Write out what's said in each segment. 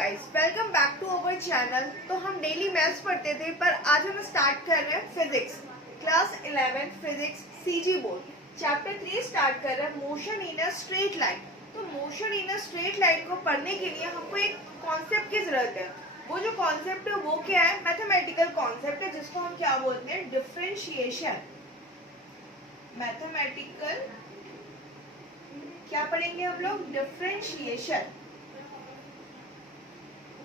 Guys, welcome back to our channel. तो हम daily maths पढ़ते थे, पर आज हम स्टार्ट कर रहे हैं physics, class 11 physics CG board, chapter 3 start कर रहे हैं, motion in a straight line. तो motion in a straight line को पढ़ने के लिए हमको एक कॉन्सेप्ट की जरूरत है। वो जो कॉन्सेप्ट है वो क्या है? मैथमेटिकल कॉन्सेप्ट है, जिसको हम क्या बोलते हैं? डिफरेंशिएशन। मैथमेटिकल क्या पढ़ेंगे हम लोग? डिफरेंशिएशन।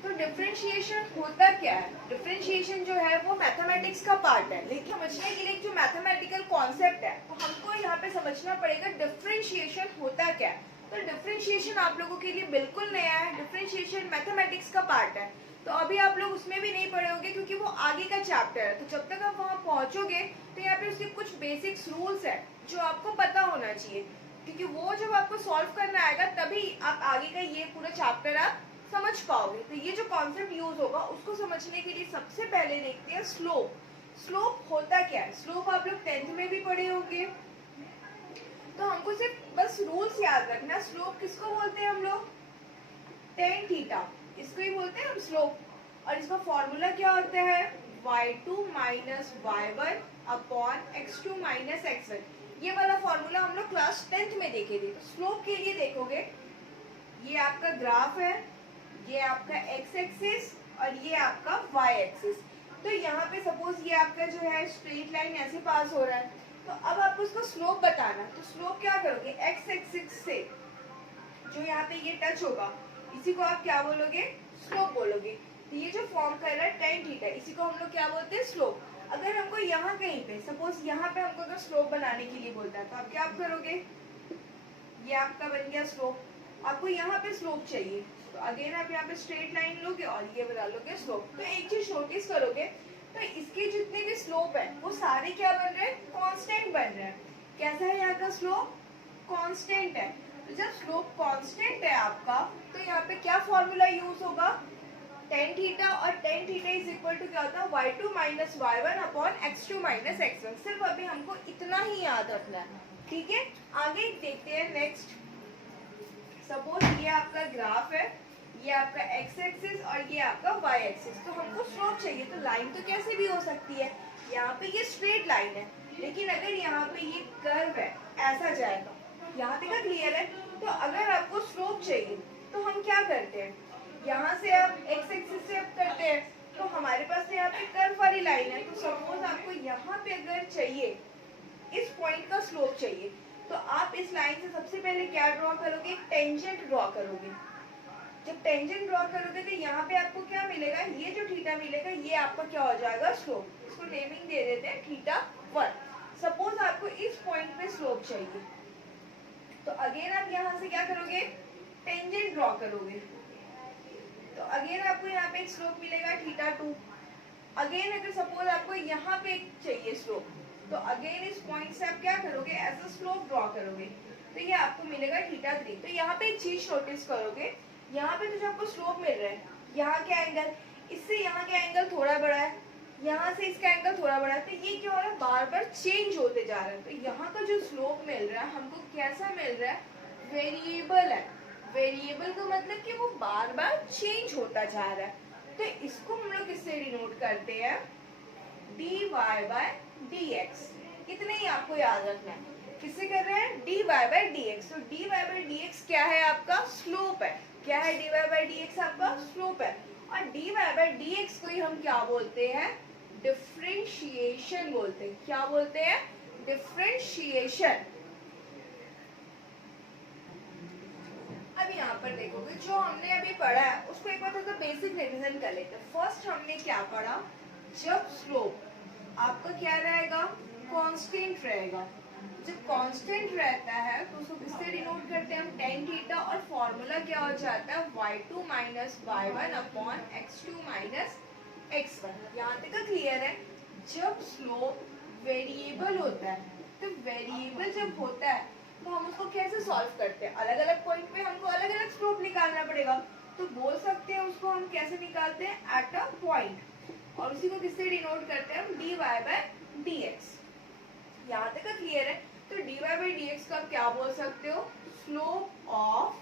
तो डिफरेंशिएशन होता क्या है? डिफरेंशिएशन जो है वो मैथमेटिक्स का पार्ट है, लेकिन समझने के लिए जो मैथमेटिकल कॉन्सेप्ट है तो हमको यहाँ पे समझना पड़ेगा डिफरेंशिएशन होता क्या है। तो डिफरेंशिएशन आप लोगों के लिए बिल्कुल नया है। डिफरेंशिएशन मैथमेटिक्स का पार्ट है, तो अभी आप लोग उसमें भी नहीं पढ़े होंगे क्योंकि वो आगे का चैप्टर है। तो जब तक आप वहाँ पहुंचोगे तो यहाँ पे उसके कुछ बेसिक्स रूल्स है जो आपको पता होना चाहिए, क्योंकि वो जब आपको सॉल्व करना आएगा तभी आप आगे का ये पूरा चैप्टर आप समझ पाओगे। तो ये जो कॉन्सेप्ट यूज होगा उसको समझने के लिए सबसे पहले देखते हैं स्लोप। स्लोप होता क्या है? स्लोप आप लोग 10th में भी पढ़े होंगे, तो हमको सिर्फ बस रूल्स याद रखना। स्लोप किसको बोलते हैं हम लोग? टेन थीटा, इसको ही बोलते हैं हम स्लोप। और इसका फॉर्मूला क्या होता है? y2 minus y1 upon x2 minus x1। ये वाला फॉर्मूला हम लोग क्लास 10th में देखे थे। तो स्लोप के लिए देखोगे, ये आपका ग्राफ है, ये आपका x एक्सिस और ये आपका y एक्सिस। तो यहाँ पे सपोज ये आपका जो है स्ट्रेट लाइन ऐसे पास हो रहा है, तो अब आपको उसको स्लोप बताना। तो स्लोप क्या करोगे? x एक्सिस से जो यहाँ पे ये टच होगा, इसी को आप क्या बोलोगे? स्लोप बोलोगे। तो ये जो फॉर्म कर रहा है टेन थीटा, इसी को हम लोग क्या बोलते हैं? स्लोप। अगर हमको यहाँ कहीं पे सपोज यहाँ पे हमको अगर स्लोप बनाने के लिए बोलता है तो आप क्या करोगे? ये आपका बन गया स्लोप। आपको यहाँ पे स्लोप चाहिए तो अगेन आप यहाँ पे स्ट्रेट लाइन लोगे और ये बना लोगे स्लोप। तो एक चीज नोटिस करोगे, तो इसके जितने भी स्लोप है वो सारे क्या बन रहे हैं? कांस्टेंट बन रहे हैं। कैसा है यहाँ का स्लोप? कांस्टेंट है। तो जब स्लोप कांस्टेंट है आपका, तो यहाँ पे क्या फॉर्मूला यूज होगा? टेन थीटा, और tan theta is equal to क्या होता है? y2 minus y1 upon x2 minus x1। सिर्फ अभी हमको इतना ही याद रखना है, ठीक है? आगे देखते हैं नेक्स्ट। सपोज ये आपका ग्राफ है, ये आपका x एक्सिस और ये आपका y एक्सिस। तो हमको स्लोप चाहिए, तो लाइन तो कैसे भी हो सकती है। यहाँ पे ये स्ट्रेट लाइन है, लेकिन अगर यहाँ पे ये कर्व है ऐसा जाएगा। यहाँ तक क्लियर है? तो अगर आपको स्लोप चाहिए तो हम क्या करते हैं? यहाँ से आप x एक्सिस से अप करते हैं, तो हमारे पास यहाँ पे कर्व वाली लाइन है। तो सपोज आपको यहाँ पे अगर चाहिए, इस पॉइंट का स्लोप चाहिए, तो आप इस लाइन से सबसे पहले क्या ड्रॉ करोगे? एक टेंजेंट ड्रॉ करोगे। जब टेंजेंट ड्रॉ करोगे तो यहाँ पे आपको क्या मिलेगा? ये जो थीटा मिलेगा ये आपका क्या हो जाएगा? स्लोप। इसको नेमिंग दे देते हैं थीटा 1। सपोज आपको इस पॉइंट पे स्लोप चाहिए, तो अगेन आप यहाँ से क्या करोगे? टेंजेंट ड्रॉ करोगे। तो अगेन आपको यहाँ पे एक स्लोप मिलेगा थीटा 2। अगेन अगर सपोज आपको यहाँ पे चाहिए स्लोप, तो अगेन इस पॉइंट से आप क्या करोगे? ऐसा स्लोप ड्रॉ करोगे, तो ये आपको मिलेगा थीटा 3। तो यहाँ पे एक चीज नोटिस करोगे, यहाँ पे तो जो आपको स्लोप मिल रहा है, यहाँ का एंगल इससे यहाँ का एंगल थोड़ा बड़ा है, यहाँ से इसका एंगल थोड़ा बड़ा है। तो ये क्या हो रहा है? बार बार चेंज होते जा रहा है। तो यहाँ का जो स्लोप मिल रहा है हमको कैसा मिल रहा है? वेरिएबल है। वेरिएबल का मतलब कि वो बार बार चेंज होता जा रहा है। तो इसको हम लोग किससे डिनोट करते हैं? dy by dx। इतने ही आपको याद रखना है। किससे कर रहे हैं? dy by dx। तो dy बाय dx क्या है? आपका स्लोप है। क्या है? dy बाय dx आपका स्लोप है। और dy बाय dx को ही हम क्या बोलते हैं? डिफरेंशिएशन बोलते हैं। क्या बोलते हैं? डिफरेंशिएशन। अब यहाँ पर देखोगे जो हमने अभी पढ़ा है उसको एक बार थोड़ा बेसिक रिवीजन कर लेते हैं। फर्स्ट हमने क्या पढ़ा? जब स्लोप आपका क्या रहेगा? कांस्टेंट रहेगा। जब कांस्टेंट रहता है तो उसको किससे डिनोट करते हैं हम? Ten theta. और फॉर्मूला क्या हो जाता है? y2 minus y1 upon x2 minus x1। यहाँ तक क्लियर है? जब स्लोप वेरिएबल होता है, तो वेरिएबल जब होता है तो हम उसको कैसे सॉल्व करते हैं? अलग अलग पॉइंट पे हमको अलग अलग स्लोप निकालना पड़ेगा। तो बोल सकते हैं उसको हम कैसे निकालते हैं? At a point. और उसी को किससे डिनोट करते हैं हम? dy by dx। यहाँ तक क्लियर है? तो dy बाय dx को आप क्या बोल सकते हो? Slope of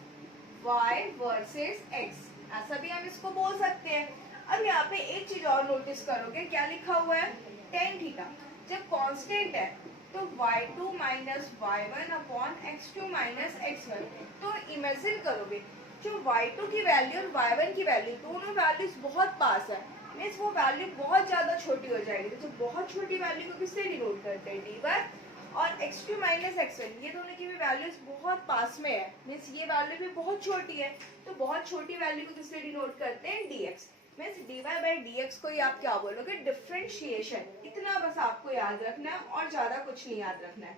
y versus x। ऐसा भी हम इसको बोल सकते हैं। अब यहाँ पे एक चीज और नोटिस करोगे, क्या लिखा हुआ है, टेन थीटा। जब कांस्टेंट है तो y2 minus y1 upon x2 minus x1। तो इमेजिन करोगे जो y2 की वैल्यू और y1 की वैल्यू दोनों वैल्यूज बहुत पास है, मीन्स वो वैल्यू बहुत ज्यादा छोटी हो जाएगी। तो बहुत छोटी वैल्यू को किससे डिनोट करते हैं, dy, और x2 माइनस x1 ये दोनों की भी वैल्यूज बहुत पास में है, मीन्स ये वैल्यू भी बहुत छोटी है। तो बहुत छोटी वैल्यू को किससे डिनोट करते हैं, dx। Means dy by dx को ही आप क्या बोलोगे, डिफरेंशिएशन। इतना बस आपको याद रखना है और ज्यादा कुछ नहीं याद रखना है,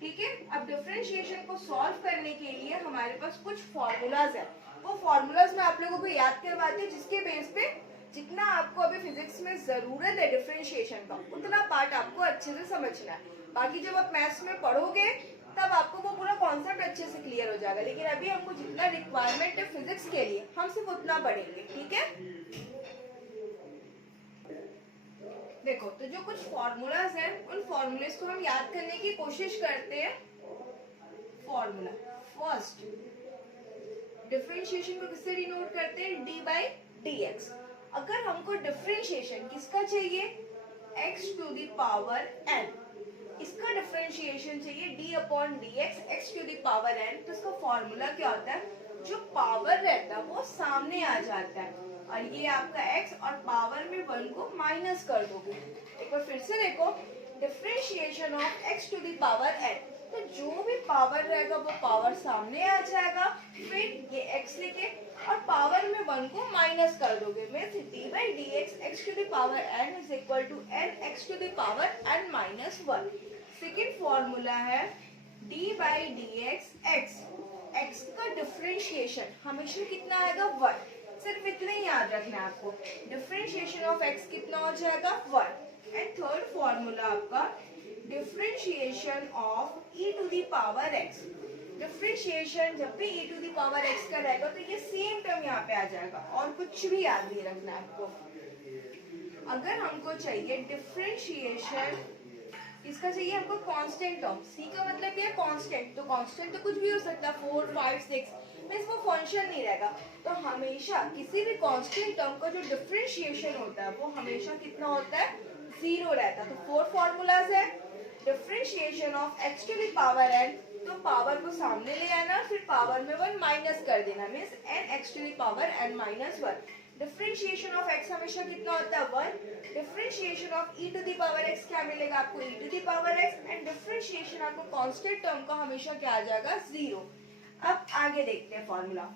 ठीक है। अब डिफरेंशिएशन को सॉल्व करने के लिए हमारे पास कुछ फॉर्मूलाज है, वो फॉर्मूलाज मैं आप लोगों को याद करवाती हूँ, जिसके बेस पे जितना आपको अभी फिजिक्स में जरूरत है डिफरेंशिएशन का, उतना पार्ट आपको अच्छे से समझना है। बाकी जब आप मैथ्स में पढ़ोगे तब आपको वो पूरा कॉन्सेप्ट अच्छे से क्लियर हो जाएगा, लेकिन अभी हमको जितना रिक्वायरमेंट है फिजिक्स के लिए हम सिर्फ उतना पढ़ेंगे, ठीक है। देखो, तो जो कुछ फॉर्मूलाज हैं उन फॉर्मूलेस को हम याद करने की कोशिश करते हैं। फॉर्मूला फर्स्ट, डिफरेंशिएशन को किससे डिनोट करते हैं, डी बाई डी एक्स। अगर हमको डिफरेंशिएशन किसका चाहिए, x to the power n, इसका डिफरेंशिएशन चाहिए d upon d x x to the power n। तो इसका फॉर्मूला क्या होता है, जो पावर रहता है वो सामने आ जाता है और ये आपका x और पावर में 1 को माइनस कर दोगे। एक बार फिर से देखो, differentiation of x to the power n, तो जो भी पावर रहेगा वो पावर सामने आ जाएगा, फिर ये x लेके और पावर में 1 को माइनस कर दोगे। Means d by d x x to the power n is equal to n x to the power n minus 1। Second formula है d by d x x, x का differentiation हमेशा कितना आएगा, 1। सिर्फ इतना ही याद रखना है आपको, डिफरेंशिएशन ऑफ x कितना हो जाएगा, 1। एंड थर्ड फॉर्मूला आपका differentiation of e to the power x। Differentiation जब भी e to the power x का रहेगा तो ये सेम टर्म यहाँ पे आ जाएगा और कुछ भी याद नहीं रखना है आपको। अगर हमको चाहिए डिफरेंशिएशन, इसका चाहिए हमको कांस्टेंट टर्म, c का मतलब क्या है, कांस्टेंट। तो कांस्टेंट तो कुछ भी हो सकता है, 4, 5, 6, मींस वो फंक्शन नहीं रहेगा। तो हमेशा किसी भी कांस्टेंट टर्म का जो डिफरेंशिएशन होता है वो हमेशा कितना होता है, 0 रहता है। तो 4 फॉर्मूलाज है, differentiation of x to the power n, तो पावर को सामने ले आना, फिर पावर में 1 माइनस कर देना, means n x to the power n minus 1। Differentiation of x हमेशा कितना होता है, 1। Differentiation of e to the power x क्या मिलेगा आपको, e to the power x। And differentiation आपको कांस्टेंट टर्म का हमेशा क्या आ जाएगा, 0। अब आगे देखते हैं फॉर्मूला,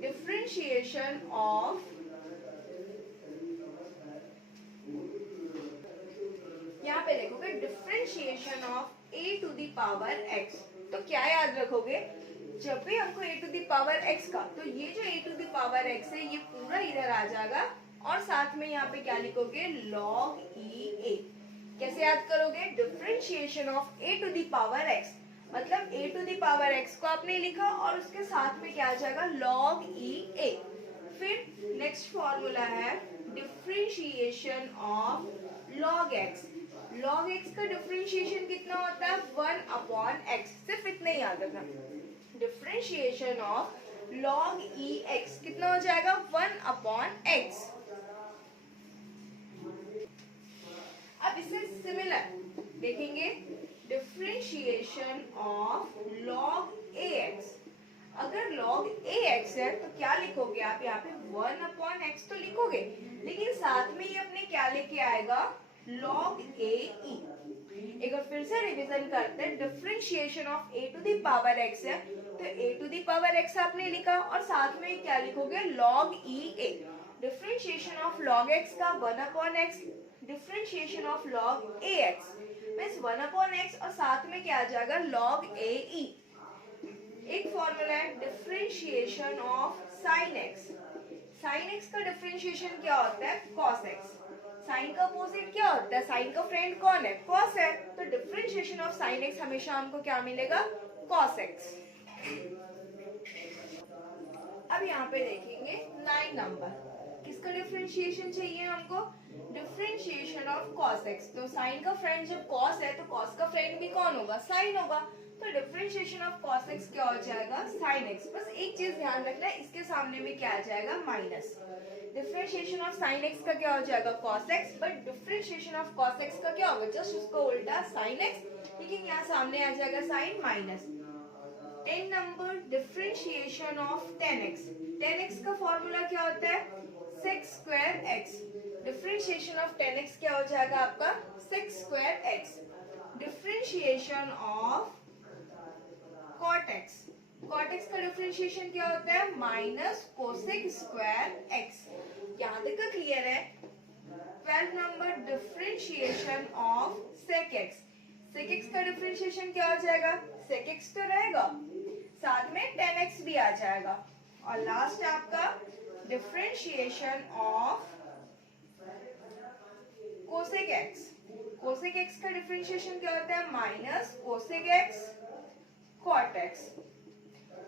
डिफरेंशिएशन ऑफ, यहाँ पे देखोगे differentiation of a to the power x। तो क्या याद रखोगे, जब भी हमको a to the power x का, तो ये जो a to the power x है ये पूरा इधर आ जाएगा और साथ में यहाँ पे क्या लिखोगे, log e a। कैसे याद करोगे, differentiation of a to the power x, मतलब a to the power x को आपने लिखा और उसके साथ में क्या आ जाएगा, log e a। फिर नेक्स्ट फॉर्मूला है differentiation of log x। log x का डिफरेंशिएशन कितना होता है, 1 अपॉन x। सिर्फ इतना ही याद रखना, differentiation of log e x कितना हो जाएगा, 1 अपॉन x। अब इससे सिमिलर देखेंगे, डिफरेंशिएशन ऑफ log ax। अगर log ax है तो क्या लिखोगे आप, यहाँ पे 1 अपॉन x तो लिखोगे, लेकिन साथ में ये अपने क्या लेके आएगा, log ae। एक बार फिर से रिवीजन करते हैं, differentiation of a to the power x है, तो a to the power x आपने लिखा और साथ में क्या लिखोगे, log ea। Differentiation of log x का 1 upon x, differentiation of log ax means 1 upon x और साथ में क्या आ जाएगा, log ae। एक फॉर्मूला है differentiation of sin x। sin x का डिफरेंशिएशन क्या होता है, cos x। साइन का अपोजिट क्या होता है, साइन का फ्रेंड कौन है, cos है। तो डिफरेंशिएशन ऑफ sin x हमेशा हमको क्या मिलेगा, cos x। अब यहाँ पे देखेंगे 9 नंबर, किसका डिफरेंशिएशन चाहिए हमको, डिफरेंशिएशन ऑफ cos x। तो साइन का फ्रेंड जब cos है तो cos का फ्रेंड भी कौन होगा, साइन होगा। तो तो डिफरेंशिएशन ऑफ cos x क्या हो जाएगा sin x। बस एक चीज ध्यान रखना है, इसके सामने में क्या आ जाएगा minus. Differentiation of sin x का क्या हो जाएगा cos x, but differentiation of cos x का क्या होगा जस्ट उसका उल्टा sin x, लेकिन यहाँ सामने आ जाएगा sin minus. 10 number differentiation of 10x। 10x का फॉर्मूला क्या होता है sec square x। Differentiation of 10x क्या हो जाएगा आपका sec square x। Differentiation of cot x। cot x का डिफरेंशिएशन क्या होता है माइनस कोसेक स्क्वायर x। यहाँ तक का क्लियर है। 12 number differentiation of sec x। sec x का डिफरेंशिएशन क्या हो जाएगा sec x तो रहेगा, साथ में 10x भी आ जाएगा। और लास्ट आपका differentiation of cosec x। Cosec x का डिफरेंशिएशन क्या होता है minus cosec x cot x।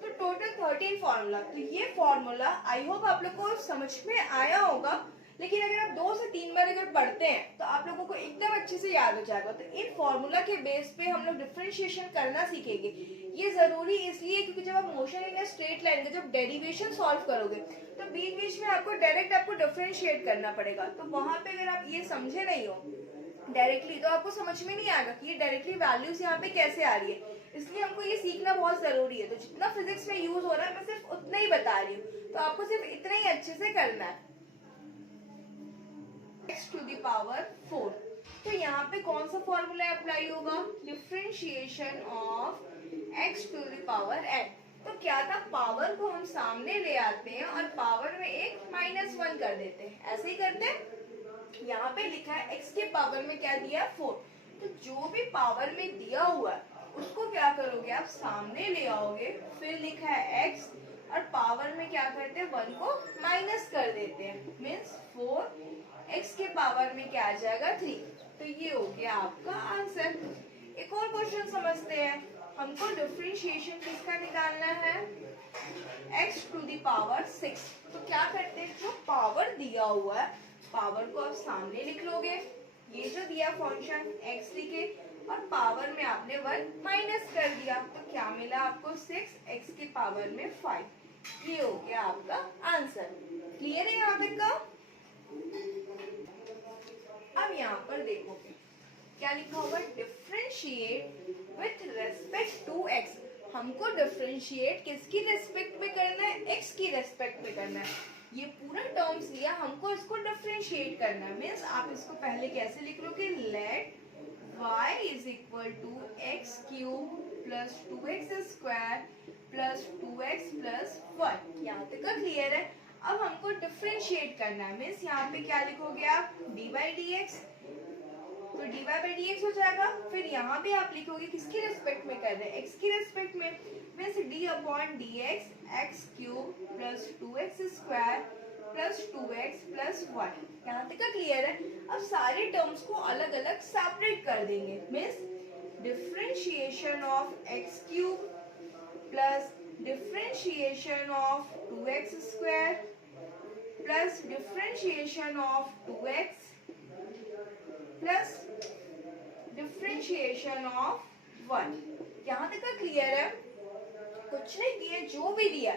तो टोटल 13 फॉर्मूला। तो ये फॉर्मूला आई होप आप लोग को समझ में आया होगा, लेकिन अगर आप 2 से 3 बार अगर पढ़ते हैं तो आप लोगों को एकदम अच्छे से याद हो जाएगा। तो इन फॉर्मूला के बेस पे हम लोग डिफरेंशिएशन करना सीखेंगे। ये जरूरी इसलिए क्योंकि जब आप मोशन इन स्ट्रेट लाइन का जब डेरिवेशन सॉल्व करोगे तो बीच बीच में आपको डिफरेंशिएट करना पड़ेगा। तो वहां पे अगर आप ये समझे नहीं हो डायरेक्टली तो आपको समझ में नहीं आएगा कि ये डायरेक्टली वैल्यूज यहाँ पे कैसे आ रही है। इसलिए हमको ये सीखना बहुत जरूरी है। तो जितना फिजिक्स में यूज हो रहा है मैं सिर्फ उतना ही बता रही हूँ, तो आपको सिर्फ इतना ही अच्छे से करना है। x to the power 4। तो यहाँ पे कौन सा फॉर्मूला अप्लाई होगा differentiation of x to the power n। तो क्या था पावर को हम सामने ले आते हैं और पावर में एक -1 कर देते हैं, ऐसे ही करते हैं। यहाँ पे लिखा है x के पावर में क्या दिया 4। तो जो भी पावर में दिया हुआ है उसको क्या करोगे आप सामने ले आओगे, फिर लिखा है x और पावर में क्या करते हैं 1 को माइनस कर देते हैं, मीन्स 4 x के पावर में क्या आ जाएगा 3। तो ये हो गया आपका आंसर। एक और क्वेश्चन समझते हैं। हमको डिफरेंशिएशन किसका निकालना है x टू द पावर 6। तो क्या करते हैं जो पावर दिया हुआ है पावर को आप सामने लिख लोगे, ये जो दिया फंक्शन x लिखे और पावर में आपने 1 माइनस कर दिया, तो क्या मिला आपको 6 x के पावर में 5। ये हो गया आपका आंसर। क्लियर है यहाँ तक का। अब यहाँ पर देखोगे क्या लिखा होगा differentiate with respect to x। हमको डिफरेंशिएट किसकी रेस्पेक्ट में करना है x की रेस्पेक्ट में करना है। ये पूरा टर्म्स लिया, हमको इसको डिफरेंशिएट करना है। मीन्स आप इसको पहले कैसे लिख लो कि let y is equal to x cube plus 2x square plus 2x plus 1। यहाँ तक का क्लियर है। अब हमको डिफरेंशिएट करना है, मीन्स यहाँ पे क्या लिखोगे आप dy dx। तो dy by dx हो जाएगा। फिर यहाँ पे आप लिखोगे किसकी रेस्पेक्ट में कर रहे हैं x की रेस्पेक्ट में, means d upon dx x cube plus 2x square plus 2x plus 1। यहाँ तक का क्लियर है। अब सारे टर्म्स को अलग अलग सेपरेट कर देंगे, means differentiation of x cube plus differentiation of 2x square plus differentiation of 2x plus differentiation of 1। यहाँ तक का क्लियर है। कुछ नहीं किया, जो भी दिया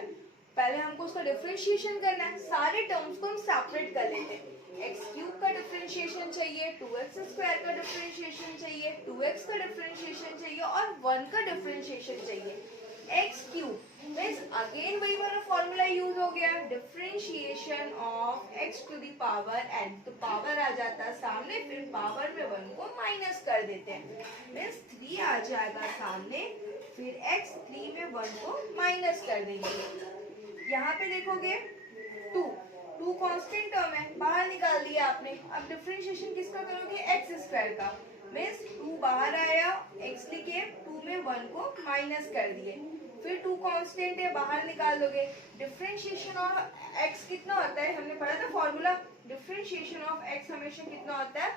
पहले हमको उसका डिफरेंशिएशन करना है। सारे टर्म्स को हम सेपरेट कर लेते हैं। एक्स क्यूब का डिफरेंशिएशन चाहिए, 2x स्क्वायर का डिफरेंशिएशन चाहिए, 2x का डिफरेंशिएशन चाहिए और 1 का डिफरेंशिएशन चाहिए। एक्स क्यूब मीन्स अगेन वही वाला फॉर्मूला यूज हो गया, differentiation of x to the power n। तो पावर आ जाता है सामने, फिर पावर में 1 को माइनस कर देते हैं, मीन्स 3 आ जाएगा सामने, फिर x 3 में 1 को माइनस कर देंगे। यहाँ पे देखोगे 2 कांस्टेंट टर्म है, बाहर निकाल दिया आपने। अब डिफरेंशिएशन किसका करोगे x स्क्वायर का, मीन्स 2 बाहर आया, x लिखे, 2 में 1 को माइनस कर दिए, फिर 2 कांस्टेंट है बाहर निकाल दोगे। डिफरेंशिएशन ऑफ x कितना होता है, हमने पढ़ा था फॉर्मूला, डिफरेंशिएशन ऑफ x हमेशा कितना होता है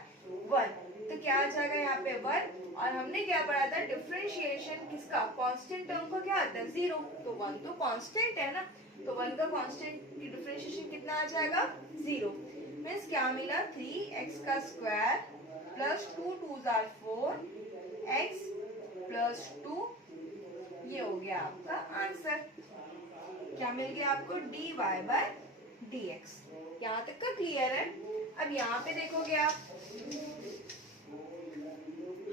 1। तो क्या आ जाएगा यहाँ पे 1, और हमने क्या पढ़ा था डिफरेंशिएशन किसका, कांस्टेंट टर्म का क्या आता है 0। तो 1 तो कांस्टेंट है ना, तो 1 का कांस्टेंट की डिफरेंशिएशन कितना आ जाएगा 0। मीन्स क्या मिला 3x का square plus 2 2s are 4 x plus 2 ये हो गया आपका आंसर। क्या मिल गया आपको? dy by dx। यहाँ तक का क्लियर है? अब यहाँ पे देखोगे आप,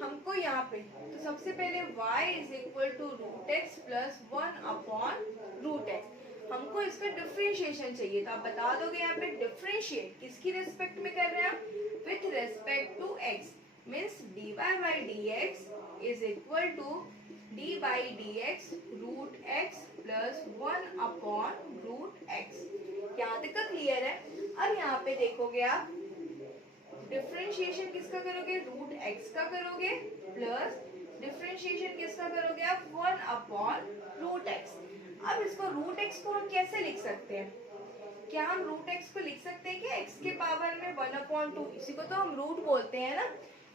हमको यहाँ पे तो सबसे पहले y is equal to root x plus 1 upon root x, हमको इसका डिफरेंशिएशन चाहिए। तो आप बता दोगे यहाँ पे डिफरेंशिएट किसकी रिस्पेक्ट में कर रहे हैं हम? With respect to x, means dy by dx is equal to d by dx root x plus 1 upon root x। यहाँ तक का क्लियर है? अब यहाँ पे देखोगे आप, डिफरेंशिएशन किसका करोगे? रूट एक्स का करोगे, प्लस डिफरेंशिएशन किसका करोगे आप? 1 अपॉन रूट एक्स। अब इसको रूट एक्स को हम कैसे लिख सकते हैं? क्या हम रूट एक्स को लिख सकते हैं कि एक्स के पावर में 1 अपॉन 2, इसी को तो हम रूट बोलते हैं ना।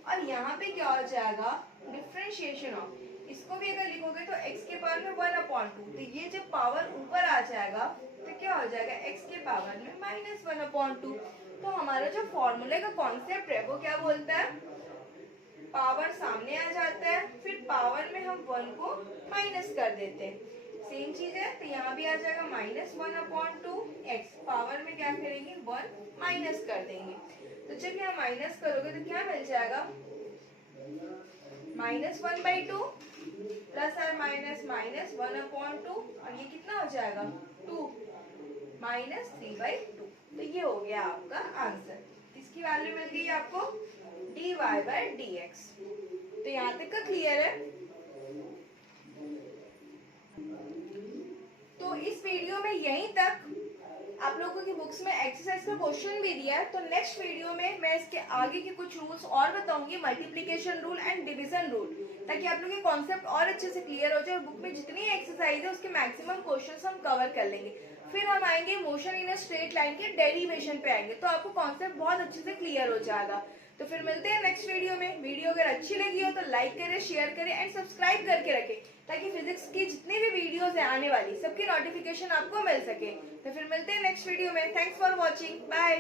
और यहाँ पे क्या हो जाएगा? डिफरेंशिएशन ऑफ, इसको भी अगर लिखोगे तो x के पावर में 1 अपॉन 2, तो ये जब पावर ऊपर आ जाएगा तो क्या हो जाएगा? x के पावर में माइनस 1 अपॉन 2। तो हमारा जो फॉर्मूले का कॉन्सेप्ट है वो क्या बोलता है? पावर सामने आ जाता है, फिर पावर में हम 1 को माइनस कर देते हैं, सेम चीज है। तो यहाँ भी आ जाएगा माइनस 1 अपॉन 2, एक्स पावर में क्या करेंगे? 1 माइनस कर देंगे। तो जब यहाँ माइनस करोगे तो क्या मिल जाएगा? Minus 1 by 2 plus or minus minus 1 upon 2, और ये कितना हो जाएगा? 2 माइनस 3 बाई 2। तो ये हो गया आपका आंसर। इसकी वैल्यू मिल गई आपको dy बाई dx। तो यहाँ तक का क्लियर है? तो इस वीडियो में यहीं तक। आप लोगों की बुक्स में एक्सरसाइज का क्वेश्चन भी दिया है, तो नेक्स्ट वीडियो में मैं इसके आगे के कुछ रूल्स और बताऊंगी, multiplication rule and division rule, ताकि आप लोग के कॉन्सेप्ट और अच्छे से क्लियर हो जाए और बुक में जितनी एक्सरसाइज है उसके मैक्सिमम क्वेश्चंस हम कवर कर लेंगे। फिर हम आएंगे motion in a straight line के डेरिवेशन पे आएंगे, तो आपको कॉन्सेप्ट बहुत अच्छे से क्लियर हो जाएगा। तो फिर मिलते हैं नेक्स्ट वीडियो में। वीडियो अगर अच्छी लगी हो तो लाइक करें, शेयर करें एंड सब्सक्राइब करके रखें, ताकि फिजिक्स की जितनी भी वीडियोस है आने वाली सबकी नोटिफिकेशन आपको मिल सके। तो फिर मिलते हैं नेक्स्ट वीडियो में। Thanks for watching, bye.